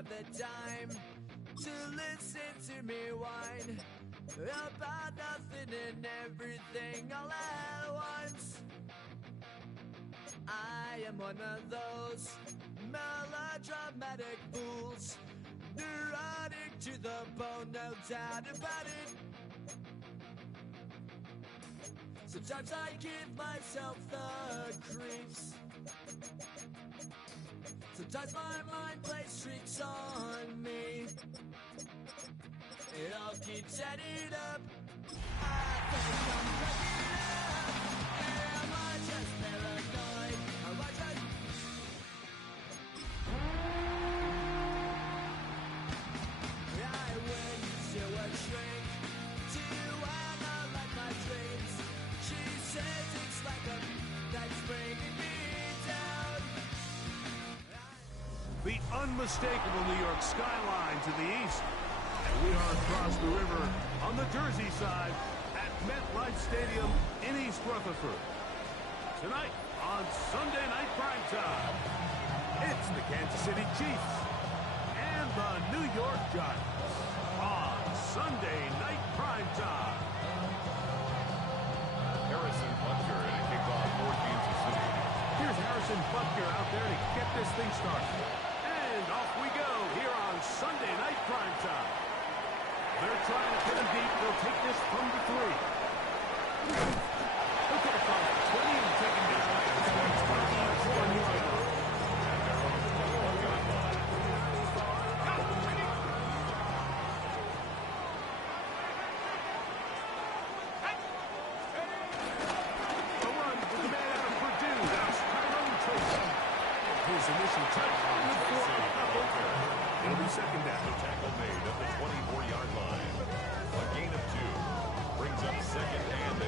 have the time to listen to me whine about nothing and everything all at once. I am one of those melodramatic fools, neurotic to the bone, no doubt about it. Sometimes I give myself the creeps. Sometimes my mind plays tricks on me. It all keeps adding up. I think I'm cracking up. Am I just paranoid? Am I just... I went to a shrink to analyze my dreams. She says it's like a that's bringing me down. The unmistakable New York skyline to the east. And we are across the river on the Jersey side at MetLife Stadium in East Rutherford. Tonight on Sunday Night Primetime, it's the Kansas City Chiefs and the New York Giants on Sunday Night Primetime. Harrison Butker and a kickoff for Kansas City. Here's Harrison Butker out there to get this thing started. And off we go here on Sunday Night Primetime. They're trying to put him deep. They'll take this from the 3. He'll get across the 20 and take him down at the 21-yard line. His initial touch it'll be second down. The tackle made at the 24-yard line. A gain of 2 brings up second and 8.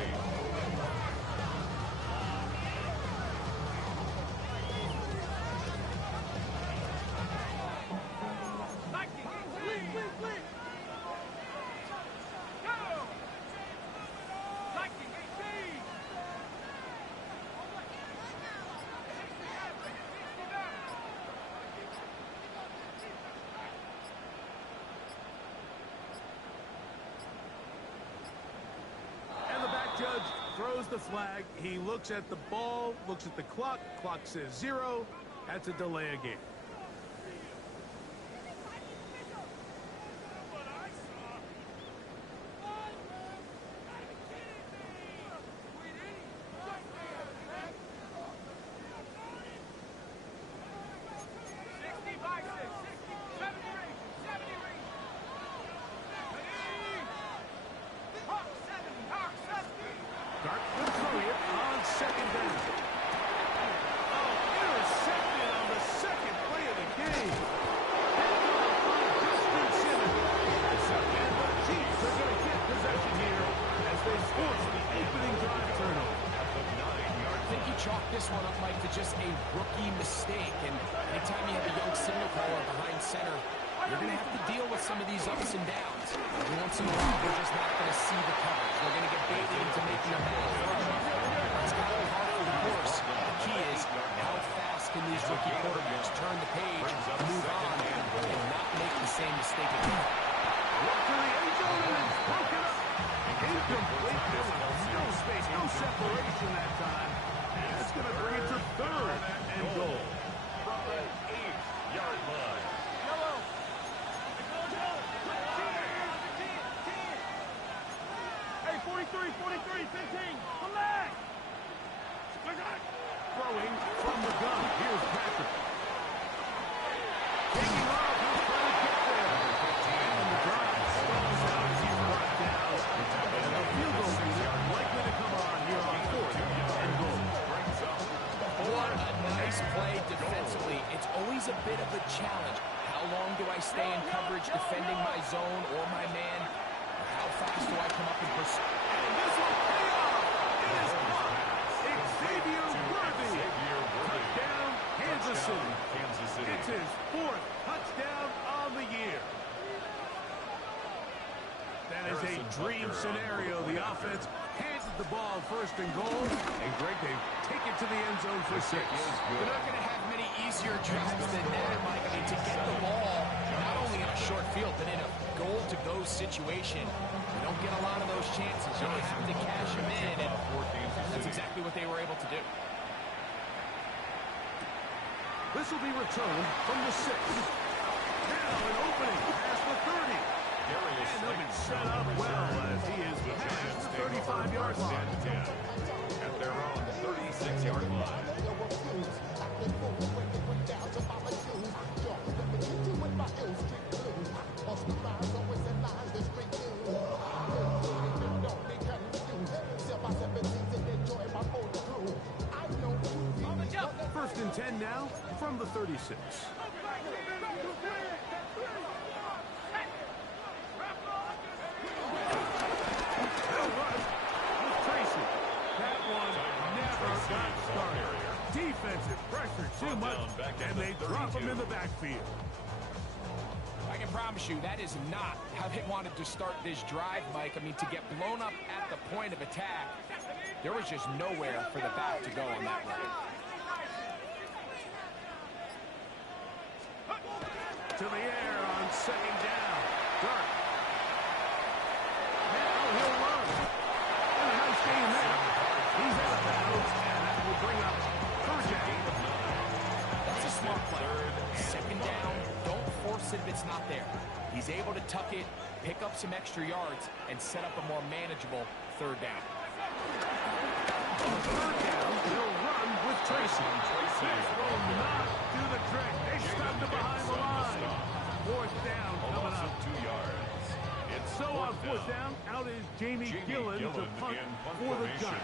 Judge throws the flag. He looks at the ball, looks at the clock. Clock says 0. That's a delay of game. This one up, Mike, to just a rookie mistake. And anytime you have a young signal caller behind center, you're going to have to deal with some of these ups and downs. Every once in a while, they're just not going to see the coverage. They're going to get baited into making a bad throw. It's got to be hard for the course. The key is how fast can these rookie quarterbacks turn the page, move on, and not make the same mistake again. Look to the end zone, and it's broken up. Incomplete. There was no space, no separation that time. It's going to bring it to third and goal. From the 8-yard line. Hey, 43, 15. Come back. Throwing from the gun. Here's Patrick. Taking off. He's trying to get there. And the drive stalls out as he's brought down. And a field goal is likely to come on here on fourth and goal. What a nice play defensively. It's always a bit of a challenge. How long do I stay in coverage defending my zone or my man? Or how fast do I come up and pursue? And this will pay off. It is blocked. Xavier Worthy. Touchdown, Kansas City. It's his 4th touchdown on the year. That is a dream scenario. The offense hands the ball first and goal. And Greg, they take it to the end zone for 6. They're not going to have many easier jobs than that, Mike. I mean, to get the ball short field, but in a goal-to-go situation, you don't get a lot of those chances. You have to cash them in, and that's exactly what they were able to do. This will be returned from the 6. Now an opening past the 30. And they'll be set up well as he is past the 35-yard line. At their own 36-yard line. First and 10 now from the 36. Defensive pressure too much, and they drop him in the backfield. I can promise you that is not how they wanted to start this drive, Mike. I mean, to get blown up at the point of attack, there was just nowhere for the back to go on that run. To the air on second down. Dark. Now he'll run. And a nice game there. He's out of bounds, and that will bring up third down. That's a smart play. Second down, don't force it if it's not there. He's able to tuck it, pick up some extra yards, and set up a more manageable third down. On third down, he'll run with Tracy. This will not do the trick. They stopped him behind the line. Fourth down coming up. 2 yards. So on fourth down, out is Jamie Gillen to punt for the Giants.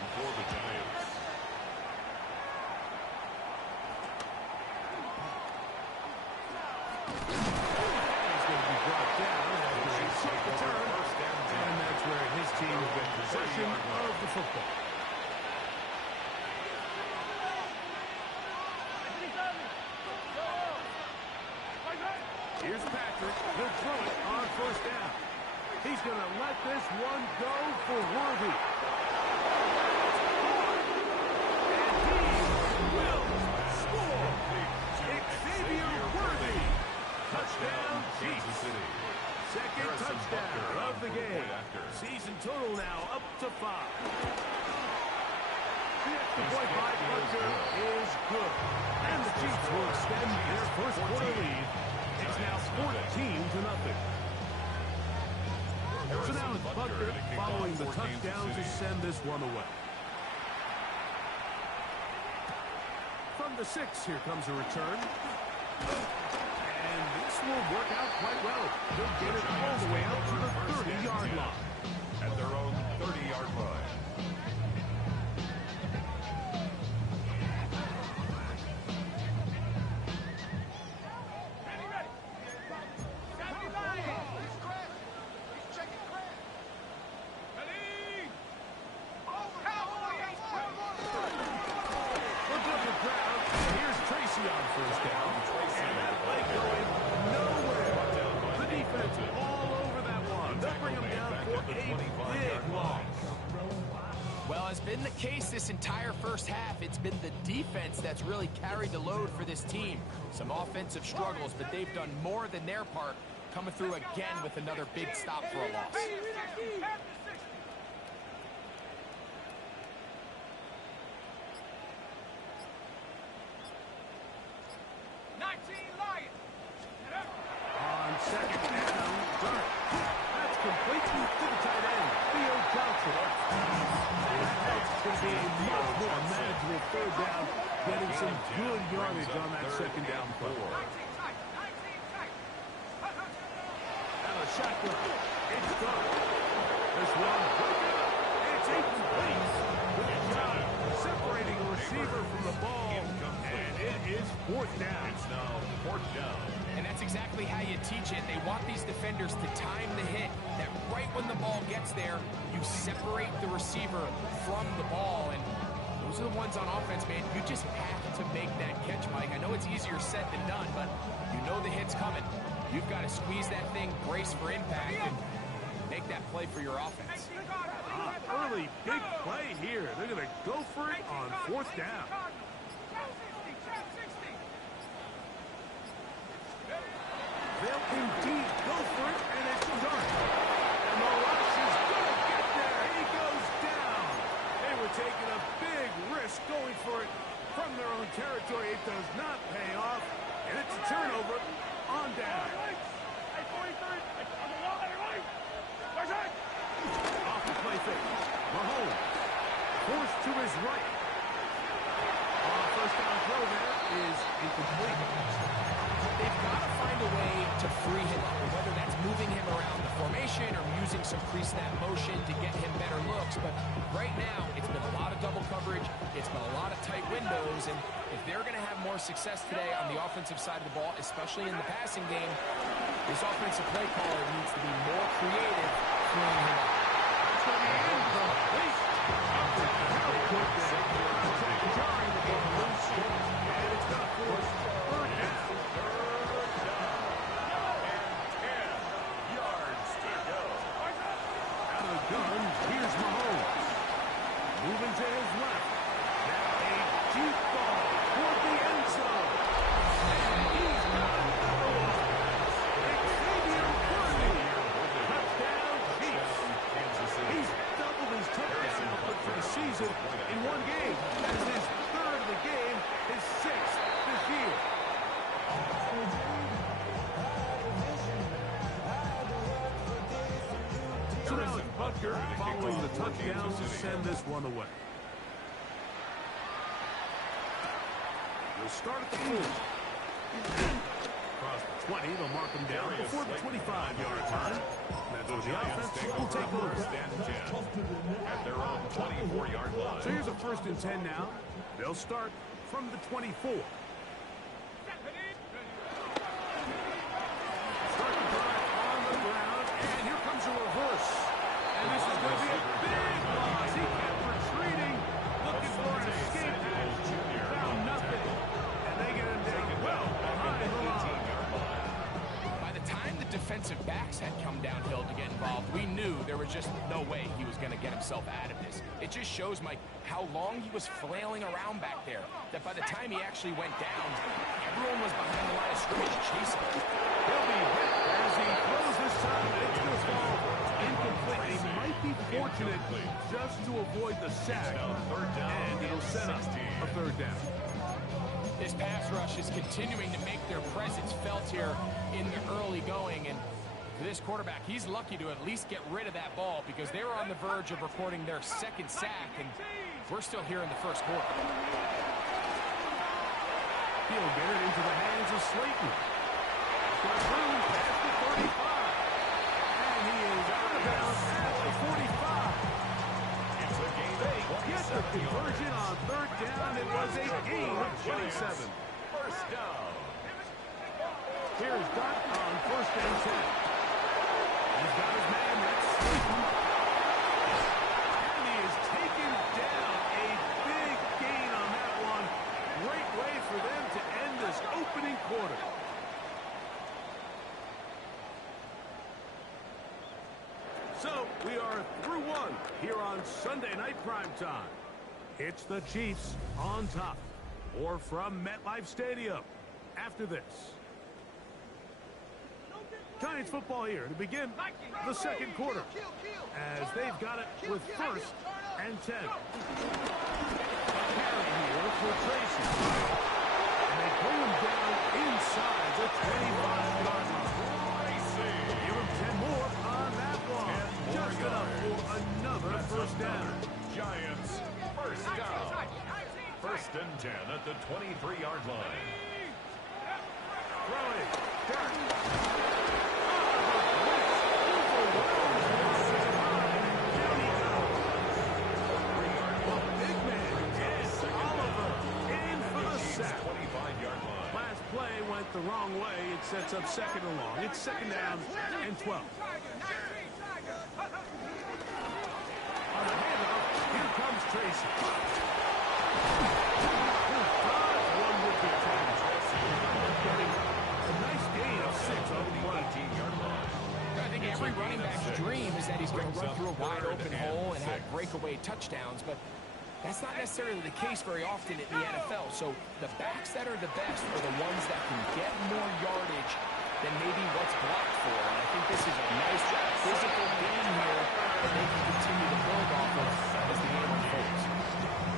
He's going to be brought down after a kick return, and that's where his team has been possession of the football. Here's Patrick. He'll throw it on first down. He's going to let this one go for Worthy. And he will score. Xavier Worthy. Touchdown, Chiefs. Second touchdown of the game. Season total now up to 5. The extra point by Butker is good. And the Chiefs will extend their first quarter lead. It's now 14-0. So now it's Butker following the touchdown to send this one away. From the 6, here comes a return. And this will work out quite well. He'll get it all the way out to the 30-yard line. At their own 30-yard line. Been the case this entire first half. It's been the defense that's really carried the load for this team. Some offensive struggles, but they've done more than their part, coming through again with another big stop for a loss. On second down, Dark. That's complete to the tight end, Theo Johnson. It's going to be a much more manageable third down, getting some good yardage on that second down play. And a shotgun. It's Dark. This one, it's incomplete. Good job separating a receiver from the ball, and it is fourth down. It's now fourth down. And that's exactly how you teach it. They want these defenders to time the hit, that right when the ball gets there, you separate the receiver from the ball. And those are the ones on offense, man. You just have to make that catch, Mike. I know it's easier said than done, but you know the hit's coming. You've got to squeeze that thing, brace for impact, and make that play for your offense. Early big play here. They're going to go for it on fourth down. They'll indeed go for it, and it's done. And the rush is going to get there. He goes down. They were taking a big risk going for it from their own territory. It does not pay off, and it's a turnover on down. Off the play fake. Mahomes forced to his right. First down throw there is incomplete. They've got to find a way to free him up, whether that's moving him around the formation or using some pre-snap motion to get him better looks. But right now, it's been a lot of double coverage. It's been a lot of tight windows. And if they're going to have more success today on the offensive side of the ball, especially in the passing game, this offensive play caller needs to be more creative freeing him up. That's going to be incomplete. Jarring the ball loose, and it's going to force third down. And 10 yards to go. Out of the gun, here's Mahomes. Moving to his left. Now a deep ball toward the end zone. And he's got another one. Xavier Worthy. Touchdown, Chiefs. He's doubled his touchdown output for the season in one game. That is his third of the game, his sixth this year. So now it's Butker following the touchdown to send this one away. We'll start at the 4. Across the 20, they'll mark him down before the 25-yard line. That's where the offense will take over. At their own 24-yard line. So here's a 1st and 10 now. They'll start from the 24. Start the drive on the ground, and here comes a reverse. And this is going to be a big loss. He kept retreating, looking for an escape hatch. Found nothing. And they get him down well behind the line. By the time the defensive backs had come downhill to get involved, we knew there was just no way he was going to get himself out of this. It just shows, Mike, how long he was flailing around back there, that by the time he actually went down, everyone was behind the line of scrimmage chasing him. He'll be hit as he throws this time, and it's going to fall incomplete. He might be fortunate just to avoid the sack, and it'll set up a 3rd down. This pass rush is continuing to make their presence felt here in the early going, and for this quarterback, he's lucky to at least get rid of that ball because they were on the verge of recording their 2nd sack, and we're still here in the 1st quarter. He'll get it into the hands of Slayton. Got through past the 35. And he is out of bounds at the 45. It's a gain They of get the 27 conversion yards. on 3rd down. It was a gain of 27. First down. Here's Duck on 1st and 10. He's got his man, that's Slayton. And he is taken down. A big gain on that one. Great way for them to end this opening quarter. So, we are through one here on Sunday Night Primetime. It's the Chiefs on top, or from MetLife Stadium after this. Giants football here to begin the 2nd quarter, as they've got it with 1st and 10. Carry here for Tracy. And they pull him down inside the 25-yard line. Give him 10 more on that one. Just enough for another 1st down. Giants, 1st down. 1st and 10 at the 23-yard line. Throwing. Dirk. The wrong way, it sets up 2nd and long. It's 2nd down and 12. On the handoff, here comes Tracy. One with the getting a nice gain of 6 on the 18-yard line. I think every running back's dream is that he's going to run through a wide open hole and have breakaway touchdowns, but that's not necessarily the case very often in the NFL. So the backs that are the best are the ones that can get more yardage than maybe what's blocked for. And I think this is a nice physical game here that they can continue to build off of as the game unfolds.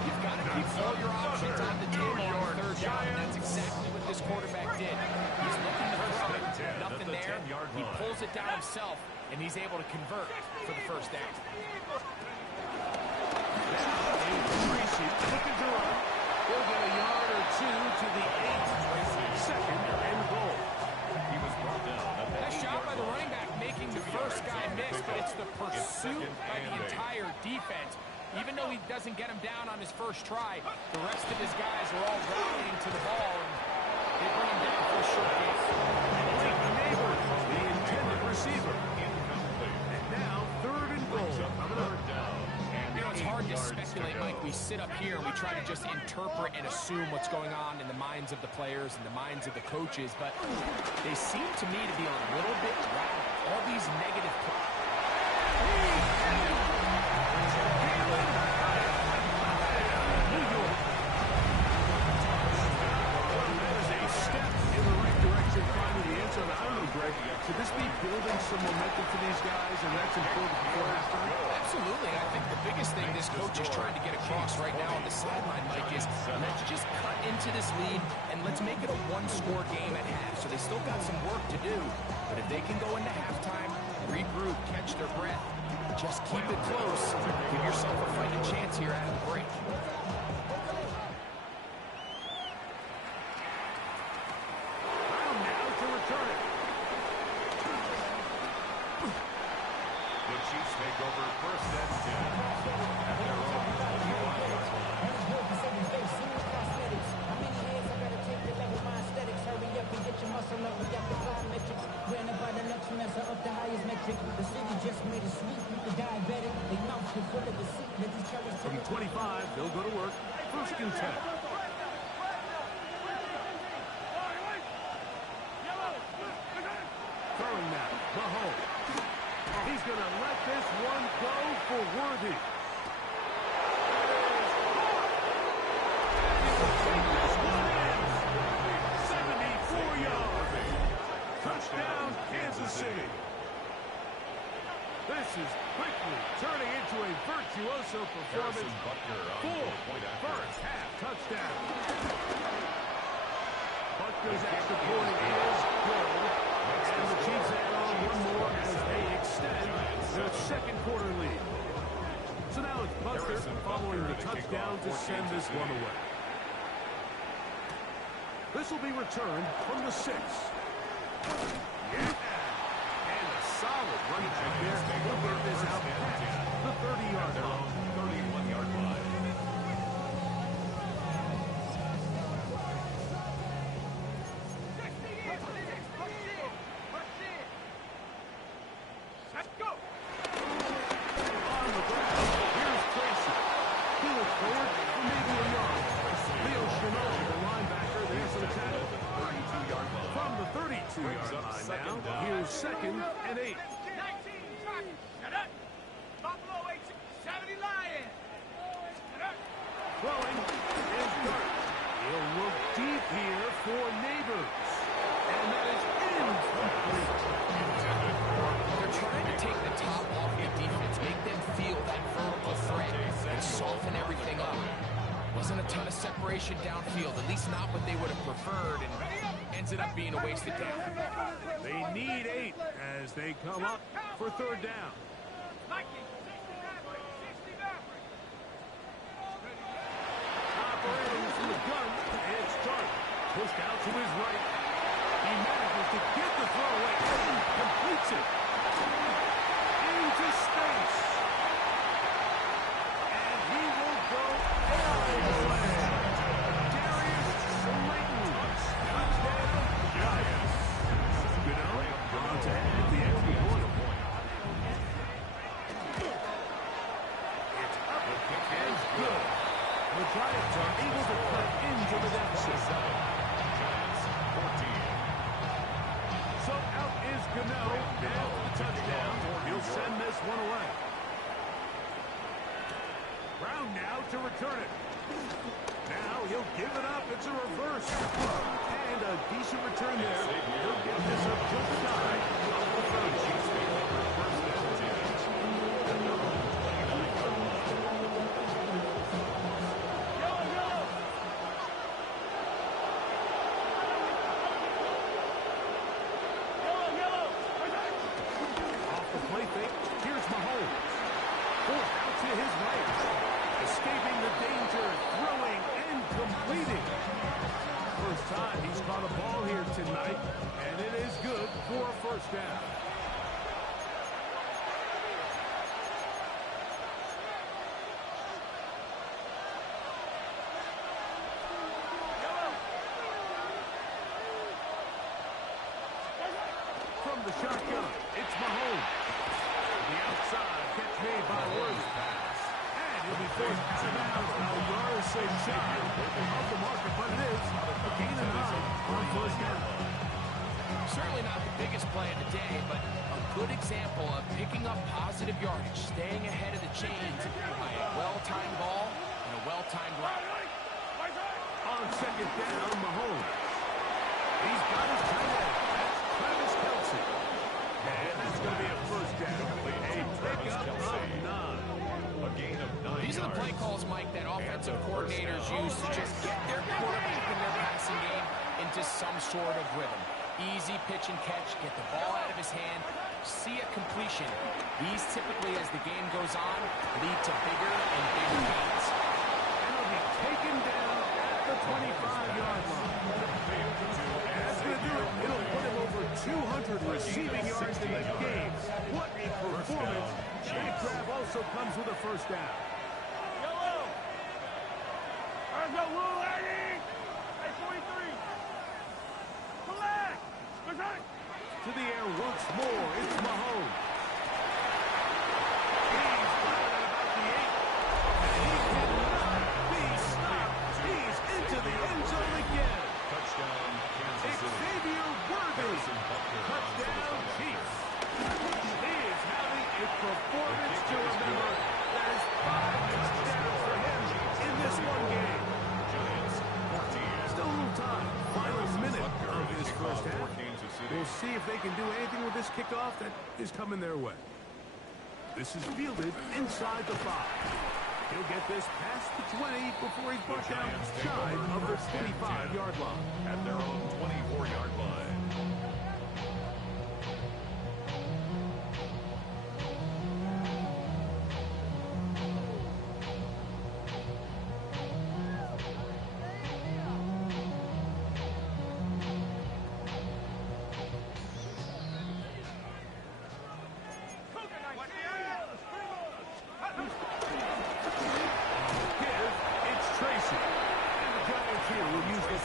You've got to keep all your options on the table on third down, and that's exactly what this quarterback did. He's looking to throw it, nothing there. He pulls it down himself, and he's able to convert for the first down. Tracy looking to run. He'll get a yard or two to the 8. Second and goal. He was brought down. Nice job by the running back making the first guy miss, but it's the pursuit by the entire defense. Even though he doesn't get him down on his first try, the rest of his guys are all rallying to the ball, and they bring him down for a short game. Blake Neighbor, the intended receiver. And now third and goal. Third down. You know, it's hard to speculate, Mike. We sit up here and we try to just interpret and assume what's going on in the minds of the players and the minds of the coaches, but they seem to me to be a little bit rattled. All these negative plays. New York. That is a step in the right direction, finding the end zone. I don't know, Greg. Could this be building some momentum for these guys, and that's important before halftime? Absolutely. I think the biggest thing this coach is trying to get across right now on the sideline, Mike, is let's just cut into this lead and let's make it a one-score game at half. So they still got some work to do, but if they can go into halftime, regroup, catch their breath, just keep it close, give yourself a fighting chance here out of the break. Brown now to return it. The Chiefs take over first and 10 at their own 21-yard line. From 25, they'll go to work. First and 10. Throwing now. Mahomes. He's going to let this one go for Worthy. This one in. 74 yards. Touchdown, Kansas City. This is quickly turning into a virtuoso performance. Full first half touchdown. Buckner's extra point is good. And the Chiefs add on one more as they extend their second quarter lead. So now it's Buckner following the touchdown to send this one away. This will be returned from the 6. Yeah. Solid run back there. We'll get this out past the 30-yard line. 31-yard line. Let's go. On the ground, here's Tracy. He looks forward for maybe a yard. Leo Chanel, the linebacker, there's the tackle. 32-yard line. From the 32-yard line now, here's second and 8. Throwing is Dart. He'll look deep here for Neighbors. And that is incomplete. They're trying to take the top off the defense, make them feel that vertical threat, and soften everything up. Wasn't a ton of separation downfield, at least not what they would have preferred, and ended up being a wasted down. They need 8 as they come up for third down. Operating from the gun, it's Dart. Pushed out to his right. He manages to get the throw away and completes it. Into space. And he will go all the way. Darius Slayton. Touchdown, Giants. Good on to add the extra point. It's up and good. The Giants are able to cut into the deficit. Giants 14. So out is Gano. Now for the touchdown. He'll send this one away. Brown now to return it. Now he'll give it up. It's a reverse. And a decent return there. He'll get this up just shy of the 30. Off the play fake, here's Mahomes. Forced out to his right. Escaping the danger, throwing and completing. First time he's caught a ball here tonight, and it is good for a first down. From the shotgun, it's Mahomes. The outside catch made by Worthy. And he'll be forced out of bounds. Now yards say shy of the marker, but it is a gain and 9 on first down. Certainly not the biggest play of the day, but a good example of picking up positive yardage, staying ahead of the chains by a well-timed ball and a well-timed route. On second down, Mahomes. He's got his tight end. That's Travis Kelce. And that's going to be a first down. A pickup of 9. A gain of 9 These are the play calls, Mike, that offensive coordinators use to just get their quarterback and their passing game into some sort of rhythm. Easy pitch and catch, get the ball out of his hand, see a completion. These typically, as the game goes on, lead to bigger and bigger gains. And he'll be taken down at the 25-yard line. And that's going to do it. It'll put him over 200 receiving yards in the game. What a performance. That grab also comes with a first down. To the air once more. It's Mahomes. He's fired at about the 8. And he cannot be stopped. He's into the end zone again. Touchdown, Kansas City. Xavier Worthy. Touchdown, Chiefs. He is having a performance to remember. That is 5 touchdowns for him in this one game. Giants 14. Still a little time. Final minute of this first half. We'll see if they can do anything with this kickoff that is coming their way. This is fielded inside the 5. He'll get this past the 20 before he's brought down shy of the 25-yard line. At their own 24-yard line.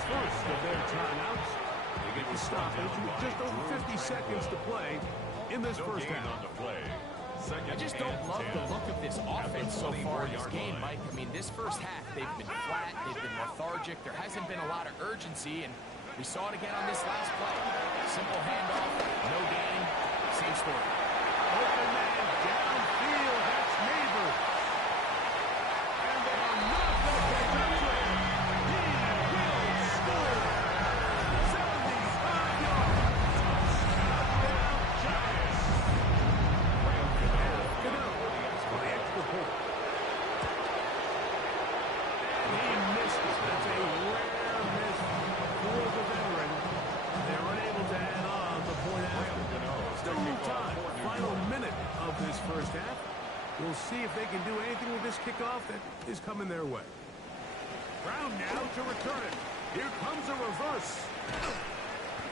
First of their timeouts. They get the stoppage with just over 50 seconds to play in this first half. On the play. I just don't love the look of this offense so far in this game, Mike. I mean, this first half, they've been flat, they've been lethargic, there hasn't been a lot of urgency, and we saw it again on this last play. Simple handoff, no gain, same story. Open man downfield, that's Neighbor. And they are not going to catch up to him. He will score. 75 yards. Touchdown, Giants. Cano for the extra point. And he missed it. That's a rare miss for the veteran. They're unable to add on the point after. Still a little time. Final minute of this first half. We'll see if they can do anything with this kickoff that is coming their way. Brown now to return it. Here comes a reverse.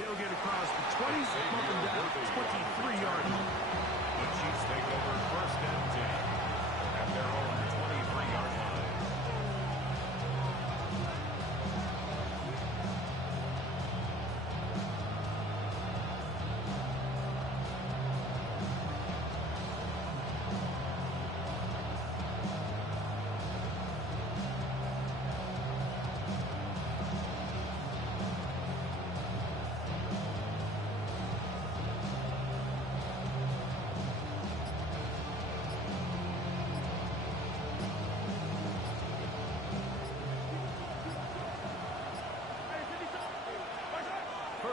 He'll get across the 20, up and down, 23-yard line. The Chiefs take over first and 10 at their own 23-yard line.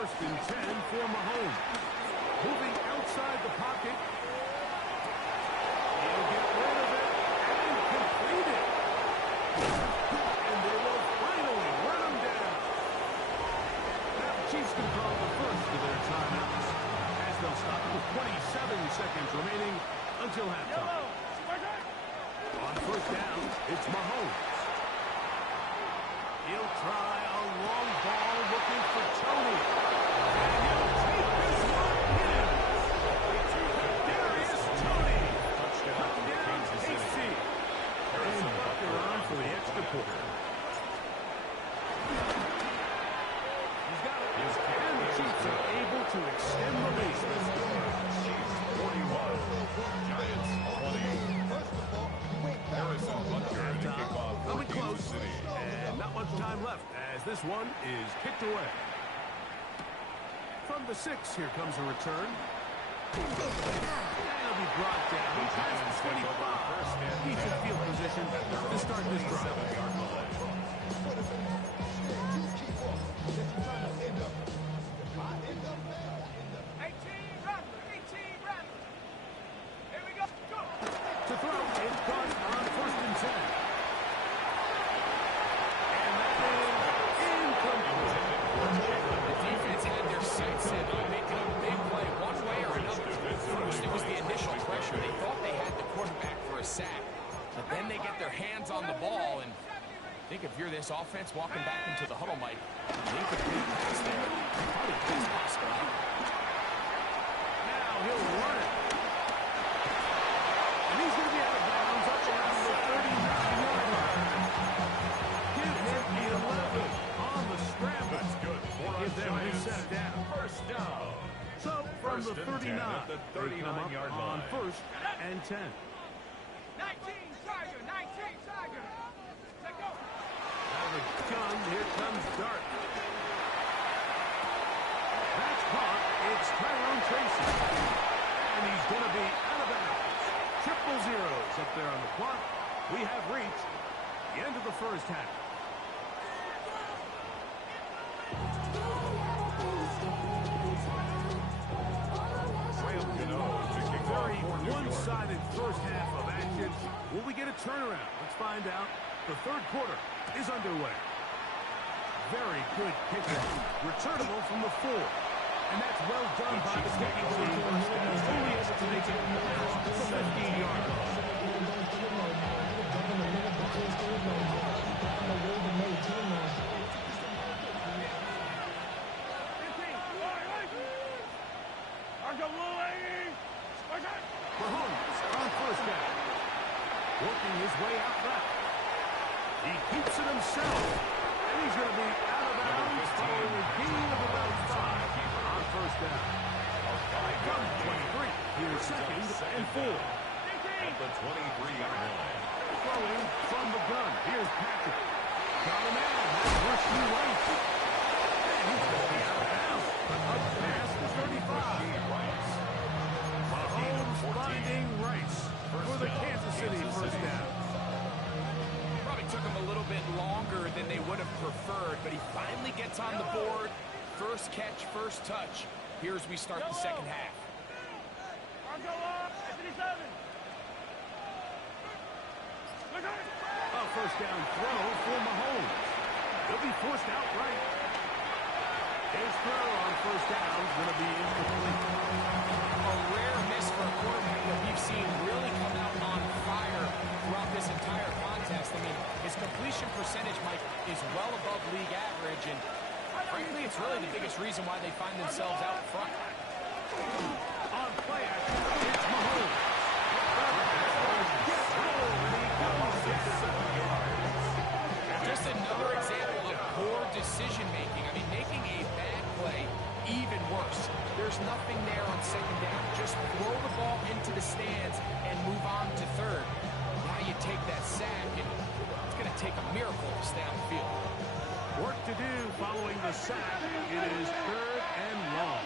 first and 10 for Mahomes. Moving outside the pocket. He'll get rid of it and complete it. And they will finally run him down. Now the Chiefs can call the first of their timeouts as they'll stop with 27 seconds remaining until halftime. On first down, it's Mahomes. He'll try a long ball looking for Tony. And he'll take this one in. Darius Tony. Touchdown, Kansas City. And Bucker on for the extra point. He's got it. And the Chiefs are able to extend the lead. Chiefs 41, Giants 20. Harrison Butker to kick off for Coming close. Kansas City. And not much time left as this one is kicked away. From the 6, here comes a return. And it'll be brought down past the 25. Decent field position to start this drive. 7-yard line. To throw, it's done on first and 10. And that is incomplete. The defense had their sights set on making a big play one way or another. First, it was the initial pressure. They thought they had the quarterback for a sack. But then they get their hands on the ball, and I think if you're this offense walking back into the huddle, Mike, they could be pass there. Probably the best possible outcome. Now he'll run it. And he's going to be out of bounds up around the 39-yard line. Give him the 11 on the scramble. That's good. Give them a set down. First down. So from First the and 10 39, at the they come up 39-yard on line. first and 10. 19 Tiger, 19 Tiger. Let go. Out of the gun, here comes Dart. That's caught. It's Tyrone Tracy. And he's going to be out of bounds. Triple zeros up there on the clock. We have reached the end of the first half. Very one-sided first half of action. Will we get a turnaround? Let's find out. The third quarter is underway. Very good kickoff. Returnable from the 4. And that's well done by the kicking team. Only able to make it past the 15-yard line. Mahomes on first down. Working his way out left. He keeps it himself. And he's going to be out of bounds following a gain of about 5 on first down. From 23. Here's second and 4. At the 23-yard line. Throwing from the gun. Here's Patrick. Got a man. Has Rasheed Rice. And he's going to be out of bounds. Up past the 35. Mahomes finding Rice for the Kansas City first down. Probably took him a little bit longer than they would have preferred, but he finally gets on the board. First catch, first touch. Here as we start the second half. A first down throw for Mahomes. He'll be forced out right. His throw on first down is going to be incomplete. A rare miss for a quarterback that we've seen really come out on fire throughout this entire contest. I mean, his completion percentage, Mike, is well above league average, and frankly, it's really the biggest reason why they find themselves out front. On play action, it's Mahomes. Just another example of poor decision-making. I mean, making a bad play even worse. There's nothing there on second down. Just throw the ball into the stands and move on to third. Now you take that sack, and it's going to take a miracle to stay on the field. Work to do following the sack. It is third and long.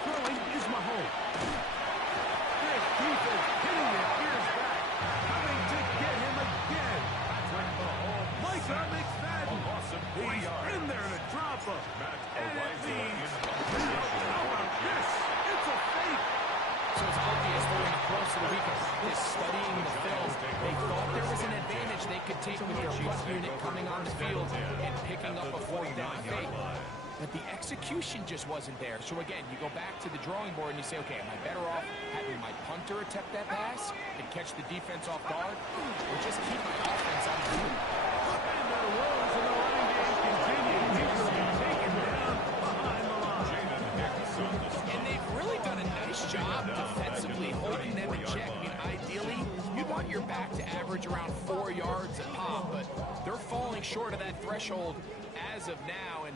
Throwing is Mahomes. Big defense hitting their ears back. Coming to get him again. coming on the field and picking up a fourth down fake. But the execution just wasn't there. So again, you go back to the drawing board and you say, okay, am I better off having my punter attempt that pass and catch the defense off guard, or just keep my offense on the field? And the woes in the running game continue. He's going to be taken down behind the line. And they've really done a nice job defensively holding them in check. I mean, ideally, you'd want your back to average around 4 yards a pop, but they're falling short of that threshold as of now, and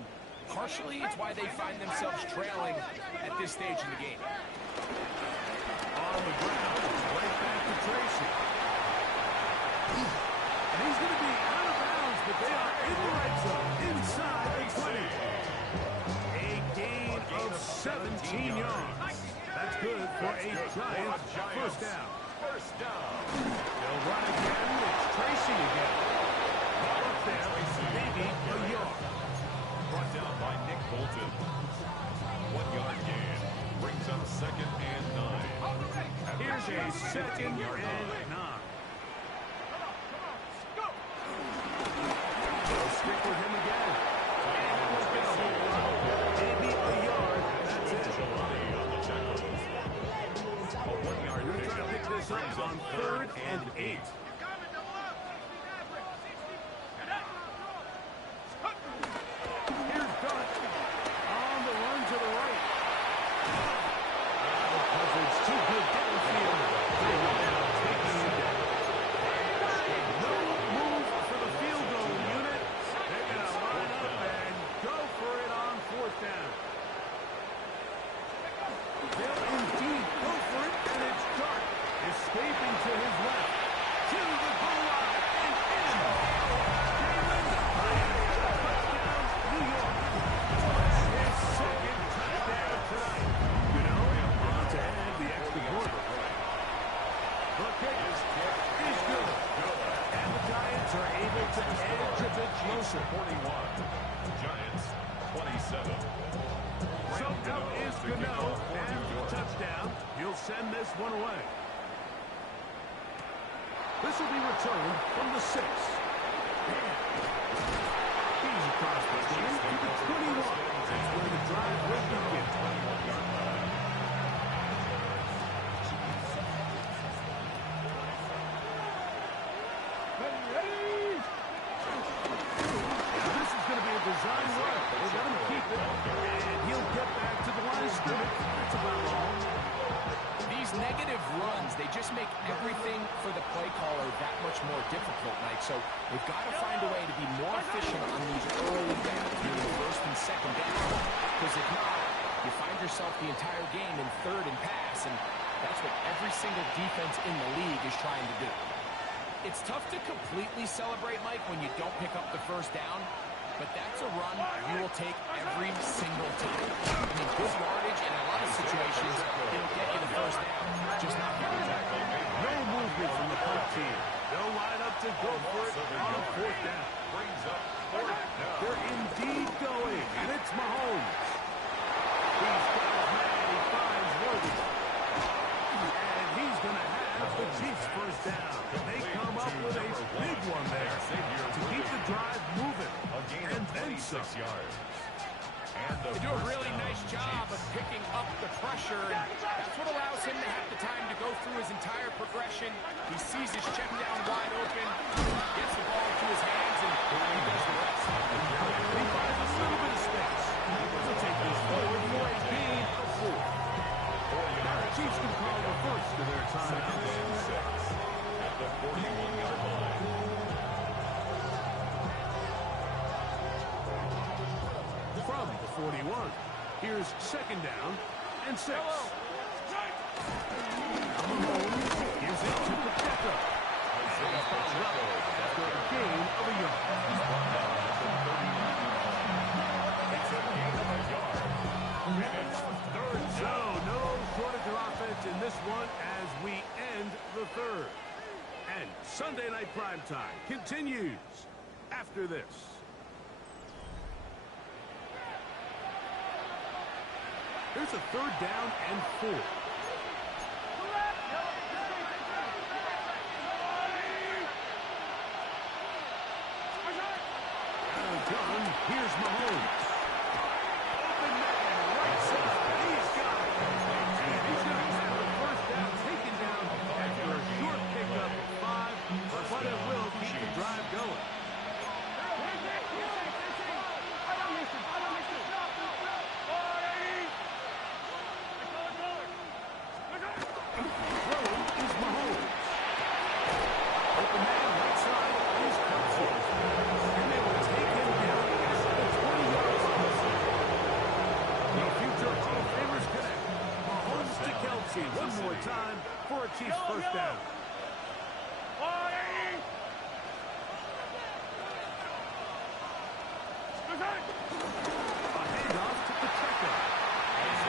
partially it's why they find themselves trailing at this stage in the game. On the ground, right back to Tracy. And he's going to be out of bounds, but they are in the red zone, inside the 20. A gain of 17 yards. That's good for a Giant first down. They'll run again. It's Tracy again. Up there, maybe a yard. Brought down by Nick Bolton. 1 yard gain. Brings up 2nd and 9. Here's a 2nd and 9. They'll stick with him again. And we'll get a whole lot. Maybe a yard. That's it. We're trying to pick this up on 3rd and 8. Here's Dutt on the run to the right. Coverage too good downfield. They were now taking it down. No move for the field goal unit. They're going to line up and go for it on 4th down. They'll indeed go for it, and it's Dutt escaping to his left. To the goal line and in. Jalen touchdown, New York. His 2nd touchdown tonight. You know, on to add the extra point. The kick is good. And the Giants are able to edge a bit closer. 41. Giants 27. So out is Gano, and for the touchdown, he'll send this one away. This will be returned from the 6. He's across the field to the 21. That's where the drive will begin. Now this is going to be a design run. They let him keep it, and he'll get back to the line of scrimmage. That's about all. These negative runs, they just make everything for the play caller that much more difficult, Mike. So they've got to find a way to be more efficient on these early downs, meaning 1st and 2nd down. Because if not, you find yourself the entire game in 3rd and pass, and that's what every single defense in the league is trying to do. It's tough to completely celebrate, Mike, when you don't pick up the 1st down, but that's a run you will take every single time. I mean, good yardage in a lot of situations, it'll get you the 1st down, just not here. No movement from the punt team. They'll line up to go for it on 4th down. Brings up 4th down. They're indeed going, and it's Mahomes. He's got his man, he finds Worthy. And he's going to have the Chiefs' 1st down. They come up with a big one there to keep the drive moving. And then some. Yards. They do a really nice job of picking up the pressure, and that's what allows him to have the time to go through his entire progression. He sees his check down wide open, gets the ball into his hands, and he does the rest. He finds a little bit of space. He'll take this forward for a gain of 4. Now the Chiefs can call the first of their timeouts. At the 41-yard line. From the 41, here's 2nd down and 6. Mahomes gives it to Pacheco. After a gain of a yard. It's a gain of a yard. And it's 3rd So down. no shortage of offense in this one as we end the 3rd. And Sunday Night Primetime continues after this. There's a 3rd down and 4. Here's Mahomes. Open man, right side. He's got it. And he's going to have the first down taken down after a short pickup of 5, but it will keep the drive going. One more time for a Chiefs first down. A handoff to Pacheco.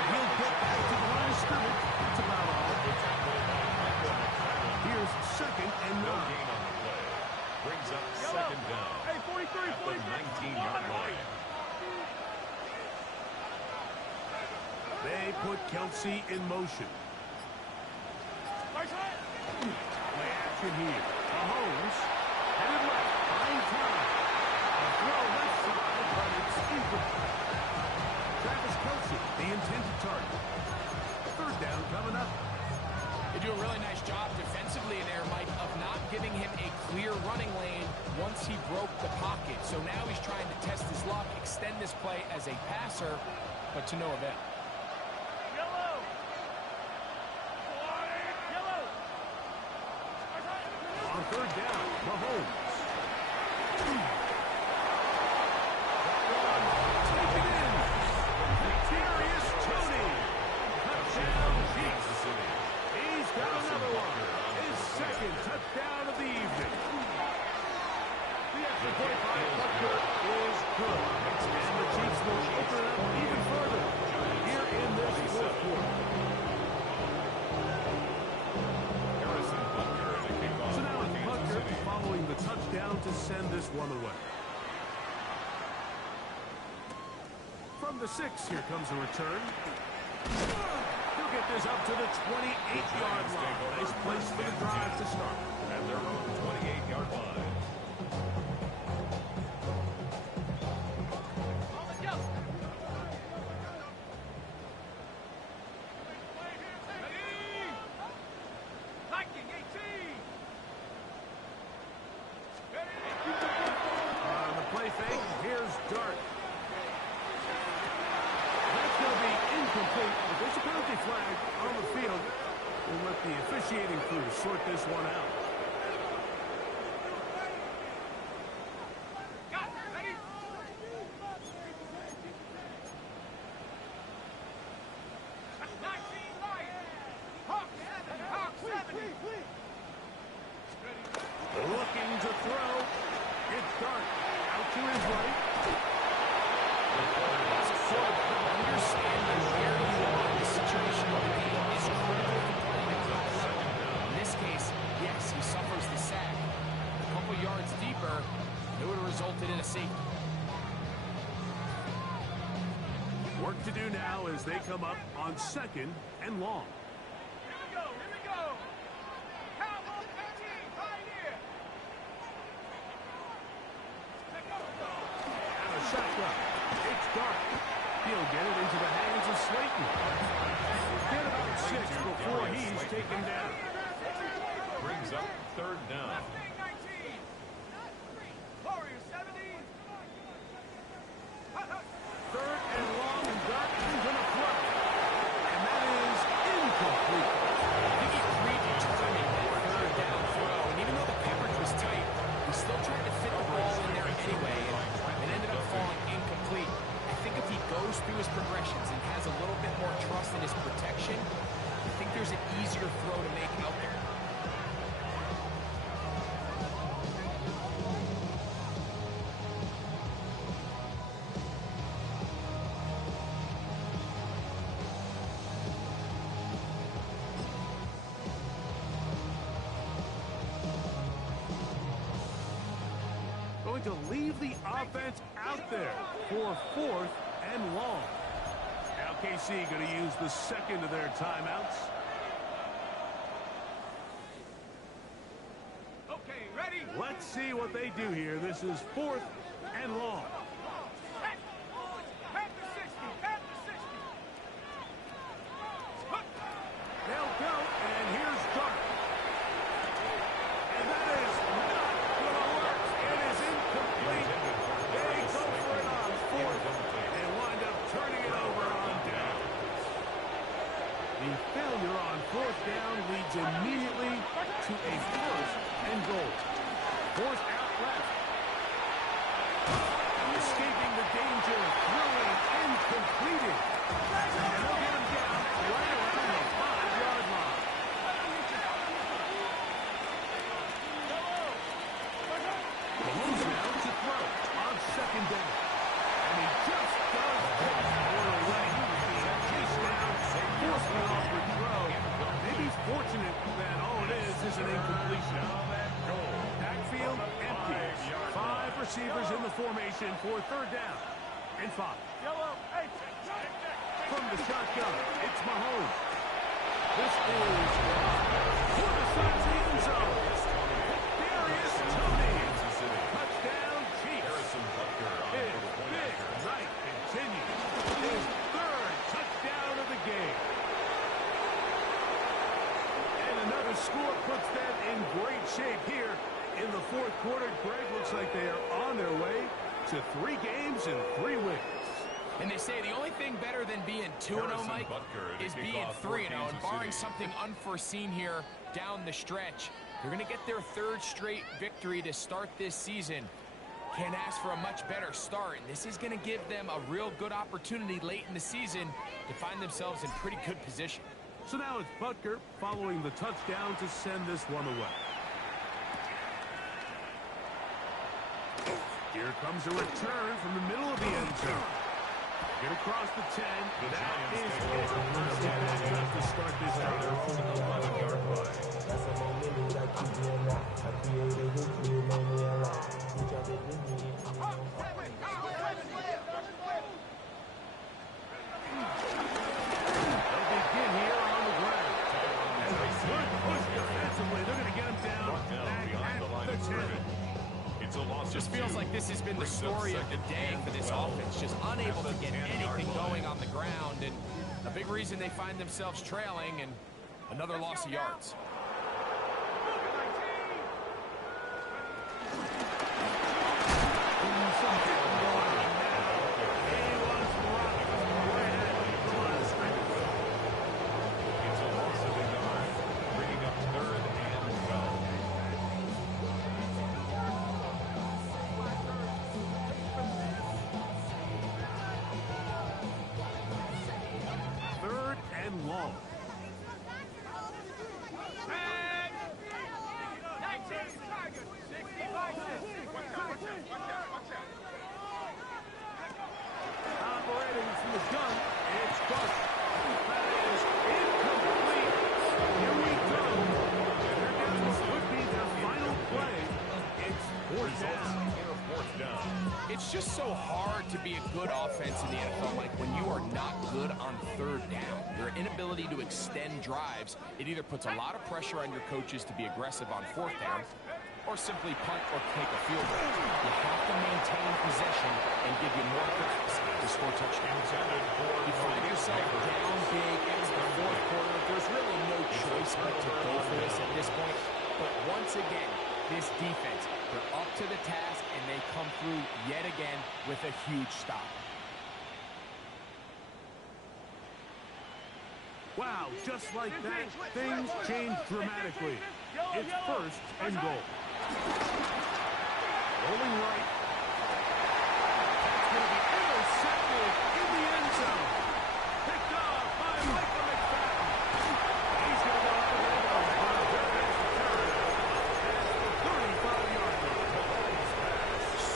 He'll get back to the line of scrimmage. That's about all. Here's 2nd and 9. Gain on the play. Brings up 2nd down. Hey, 43, At the 19-yard line. They put Kelsey in motion. Play action here. Mahomes headed left, buying time. A throw left side, but it's incomplete. Travis Kelsey, the intended target. 3rd down coming up. They do a really nice job defensively in there, Mike, of not giving him a clear running lane once he broke the pocket. So now he's trying to test his luck, extend this play as a passer, but to no avail. On 3rd down, Mahomes. Take it in. Darius Toney. Touchdown, Chiefs. He's got another one. His 2nd touchdown of the evening. The extra point by Butker is good. And the Chiefs will open it up even further here in this 4th quarter. So now it's Butker following the touchdown to send this one away. From the 6, here comes a return. He'll get this up to the 28-yard line. Nice place for the drive to start. At their own 28-yard line. On the play fake, here's Dart. That's going to be incomplete, but there's a penalty flag on the field. We'll let the officiating crew sort this one out. Looking to throw. It's Dart. Out to his right. Understanding where you are in the situation of the game is critical to playing at a high level. In this case, yes, he suffers the sack. A couple yards deeper, it would have resulted in a safety. Work to do now as they come up on 2nd and long. Here we go. Cowboy 15, right here. And a shotgun. It's Dart. He'll get it into the hands of Slayton. Get about 6 before he's taken down. Brings up 3rd down. 19. Warriors 70. 3rd and long, and Dart is going to throw. And that is incomplete. I think he predetermined that 3rd down throw, and even though the coverage was tight, he still tried to fit the ball in there anyway, and it ended up falling incomplete. I think if he goes through his progressions and has a little bit more trust in his protection, I think there's an easier throw to make out there. Going to leave the offense out there for 4th and long. Now KC going to use the 2nd of their timeouts. Okay, ready? Let's see what they do here. This is 4th and long. The failure on fourth down leads immediately to a first and goal. Fourth out left. Escaping the danger, throwing incompleted. And they'll get him down right around the 5-yard line. Mahomes now to throw on second down. And he just does get the ball away. He's chased down, forced an awkward throw. Maybe he's fortunate that all it is an incompletion. Backfield empty. 5 receivers in the formation for third down and 5. From the shotgun, it's Mahomes. This is for the side of the end zone. Darius Toney. Touchdown, Chiefs. His big night continues. His third touchdown of the game. And another score puts them in great shape here in the fourth quarter. Greg, looks like they are on their way to 3 games and 3 wins. And they say the only thing better than being 2-0, Mike, is being 3-0. And barring something unforeseen here down the stretch, they're going to get their 3rd straight victory to start this season. Can't ask for a much better start. And this is going to give them a real good opportunity late in the season to find themselves in pretty good position. So now it's Butker following the touchdown to send this one away. Here comes a return from the middle of the end zone. Get across the 10. That is it. That's enough to start this drive. 11-yard line. They'll begin here on the ground. And a good push defensively. They're going to get him down back at the 10. Just feels like this has been the story of the day for this offense. Just unable to get anything going on the ground. And a big reason they find themselves trailing and another loss of yards. It's a loss of a yard, bringing up 3rd and 12. Third and long. Operating from the gun, it's Buck. That is incomplete. Here we go. Here comes what would be their final play. It's fourth down. It's just so hard to be a good offense in the NFL, Mike, when you are not good on third down. Your inability to extend drives, it either puts a lot of pressure on your coaches to be aggressive on fourth down or simply punt or take a field goal. You have to maintain possession and give you more capacity to score touchdowns. You find yourself down big into the fourth quarter. There's really no choice but to go for this at this point. But once again, this defense, they're up to the task, and they come through yet again with a huge stop. Wow, just like that, things change dramatically. It's first and goal. Rolling right. That's going to be intercepted in the end zone. Picked off by Michael McFadden. He's going to go out of the end zone for a very nice return at the 35-yard line.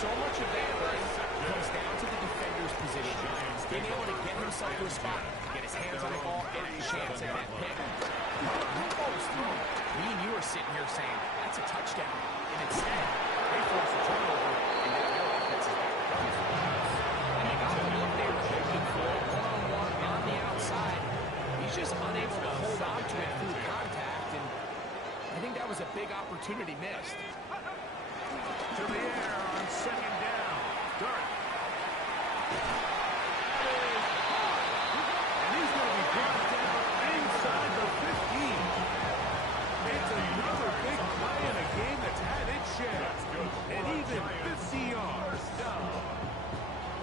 So much of that run comes down to the defender's position. Being able to get himself to a spot, get his hands on the ball, get a chance at that pick. That ball was thrown. Me and you are sitting here saying, that's a touchdown. And instead, they force a turnover, and now their offense is back to running. And they got the look they were hoping for, one-on-one on the outside. He's just unable to hold on to it through contact, and I think that was a big opportunity missed. To the air on second down. Dart. And he's going to be brought down inside the 15. It's another big play in a game that's had its share. And even 50 yards.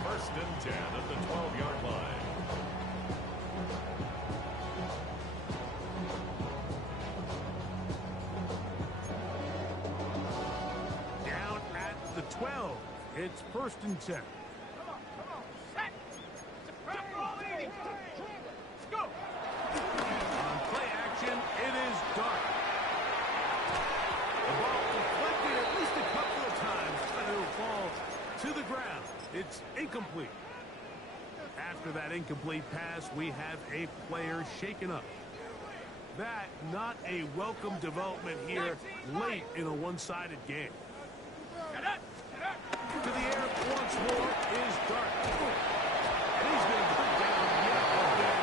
First and 10 at the 12-yard line. 12. It's 1st and 10. Come on, set. Rolling. Let's go. On play action, it is Dark. The ball deflected at least a couple of times, but it'll fall to the ground. It's incomplete. After that incomplete pass, we have a player shaken up. That not a welcome development here late in a one-sided game. To the air once more is Dark. And he's going to put down yet again.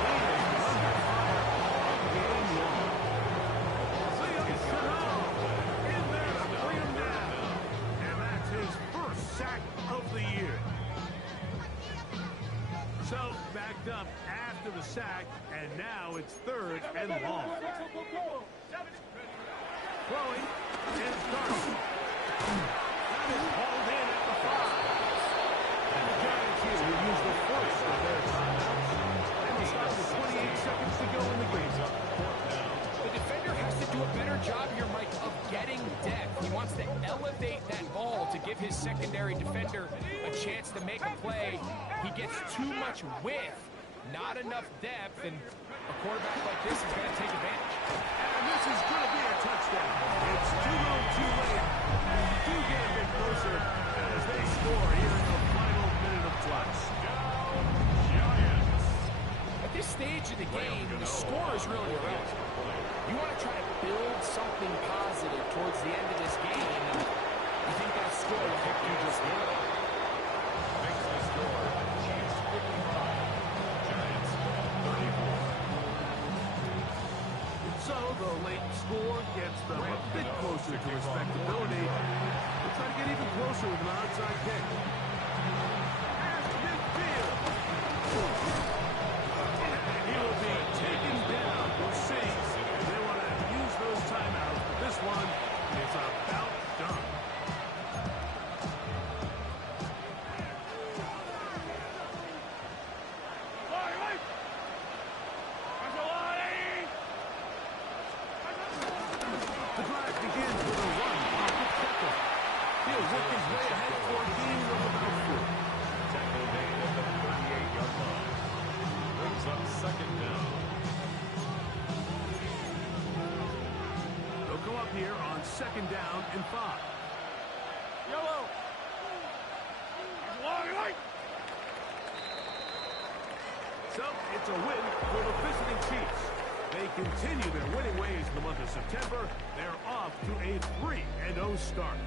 He is under fire all game long. In there to bring him down. And that's his first sack of the year. So, backed up after the sack, and now it's 3rd and long. Throwing is Dark. That is hauled in at the 5. And the Giants here will use the first of their timeouts. And we'll start with 28 seconds to go in the game. The defender has to do a better job here, Mike, of getting depth. He wants to elevate that ball to give his secondary defender a chance to make a play. He gets too much width, not enough depth, and a quarterback like this is going to take advantage. And this is going to be a touchdown. It's too little, too late. Do get a bit closer as they score here in the final minute of flux. At this stage of the game, the score is really irrelevant. You want to try to build something positive towards the end of this game, and you think that score will help you just win. Makes the score Chiefs 55, Giants 34. So the late score gets them a bit closer to respectability. We'll try to get even closer with an onside kick. Past midfield. And he will be taken down. We'll see. They want to use those timeouts, but this one is about done. The drive begins with a run off the tackle. He'll work his way ahead for a gain of about 4. Tackle made at the 38-yard line. Brings up 2nd down. They'll come up here on 2nd down and 5. Yellow. So it's a win for the visiting Chiefs. They continue their winning ways in the month of September. They're off to a 3-0 start.